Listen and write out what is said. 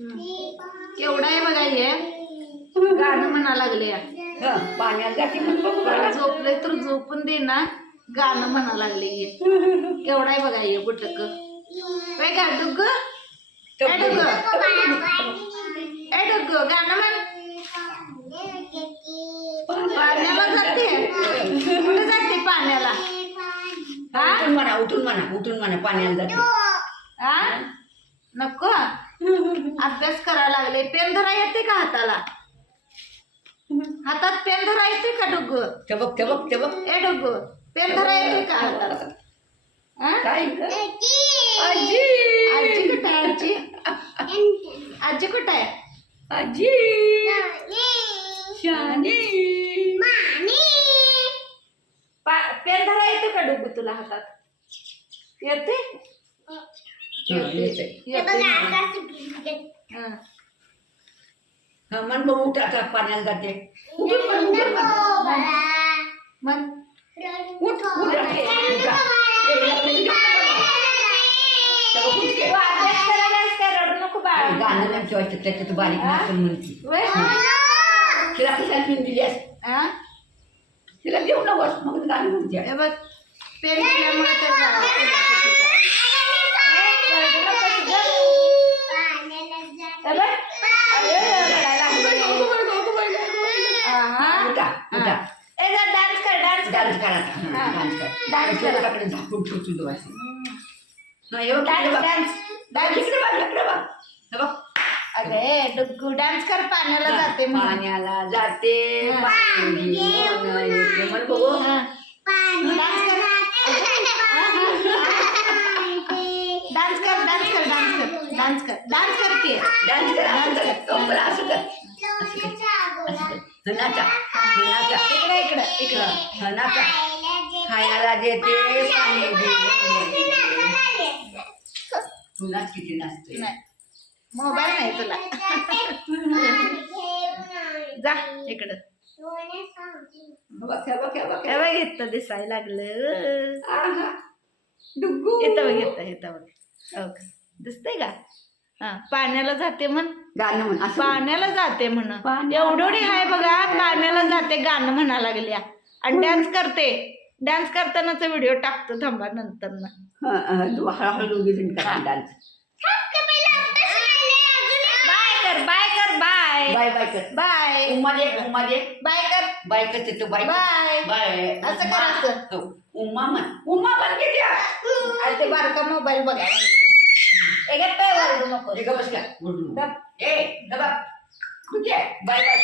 केवढा आहे बघा हे गाणं म्हणा लागले पाण्यात जाते म्हणून बघू बघा. झोपले तर झोपून दे ना गाणं म्हणा लागले हे केवढा आहे बघा हे बुटक काय का डुग डुग गाणं म्हण पाण्याला जाते कुठे जाते पाण्याला उठून म्हणा पाण्याला जाते. हा नको अभ्यास करायला लागले पेन धरा येते का हाताला हातात पेन धरा येते का डुग ते बघ ए डुग पेन धरा येते का हाताला काय आजी आजी कुठे आहे आजी आजी कुठे आहे आजी शानी पेन धरा येते का डुग तुला हातात येते मन बघ उठ आता पाण्याला जाते. उठ गाणं नाही ठेवायचं त्याच्यात बारीक नाचून म्हणते. तिला कशाला पिन दिलीस तिला घेऊ नकोस मग गाणं म्हणते. बघ पेन दिल्यामुळे झाकून ठेवतो अरे डुग्गू डान्स कर पाण्याला जाते पाण्याला जाते म्हण बघू डान्स कर की डान्स कर असं कर नाचा इकडं नाचा खायला देते पाणी तू नाच किती नाचते मोबाईल नाही तुला जा इकडं बघ इथं दिसायला लागलं येतं बघ दिसतंय का हा पाण्याला जाते म्हण गाणं म्हण पाण्याला जाते म्हण एवढी हाय बघा पाण्याला जाते गाणं म्हणा लागल्या आणि डान्स करते डान्स करतानाचा व्हिडिओ टाकतो थांबा नंतर ना हळूहळू डान्स बाय कर बाय बाय बाय कर बाय उम्मा दे बाय कर बाय करते तू बाय बाय बाय असं कर असं उम्मा म्हण उम्मा म्हण किती अरे ते बारका मोबाईल बघा नको बस का ए दबा कुठे बाय बाय